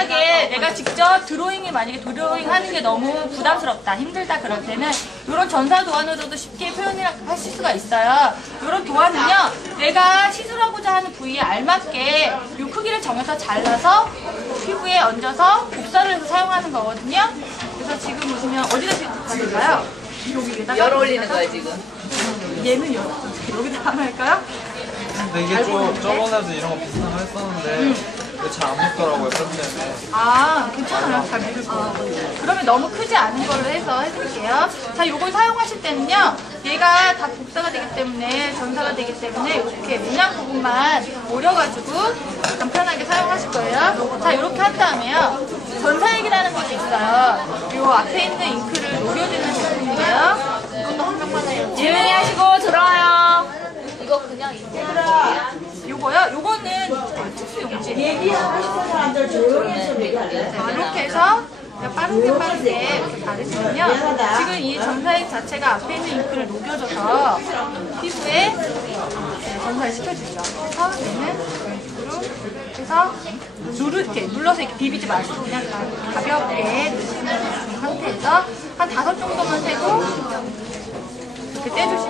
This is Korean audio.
만약에 내가 직접 드로잉이 만약에 드로잉 하는 게 너무 부담스럽다, 힘들다 그럴 때는 이런 전사 도안으로도 쉽게 표현을 하실 수가 있어요. 이런 도안은요, 내가 시술하고자 하는 부위에 알맞게 이 크기를 정해서 잘라서 피부에 얹어서 복사를 해서 사용하는 거거든요. 그래서 지금 보시면 어디다 시술할까요? 여기에다가 열 올리는 거예요 지금. 얘는 열 여기다 하나 할까요? 근데 이게 좀 저번에도 이런 거 비슷한 거 했었는데 이게 잘안 붙더라고요 그것 때문에 아, 괜찮아요. 잘 믿을게요. 그러면 너무 크지 않은 걸로 해서 해드릴게요. 자, 요걸 사용하실 때는요, 얘가 다 복사가 되기 때문에, 전사가 되기 때문에, 이렇게 문양 부분만 오려가지고 간편하게 사용하실 거예요. 자, 이렇게 한 다음에요, 전사액이라는 것이 있어요. 요 앞에 있는 잉크를 녹여주는 제품이에요. 이것도 한 명만 해요. 조용히 하시고 들어와요. 이거 그냥 요거요? 사람들 조용히 얘기할래? 자, 이렇게 해서 그냥 빠르게 빠르게 이렇게 바르시면요. 지금 이 전사액 자체가 앞에 있는 잉크를 녹여줘서 피부에 전사를 시켜주죠. 그래서 얘는 이런 식으로 해서 누르, 이렇게 눌러서 이렇게 비비지 마시고 그냥 가- 가볍게 누르시는 상태에서 한 다섯 정도만 세고 이렇게 떼주시면.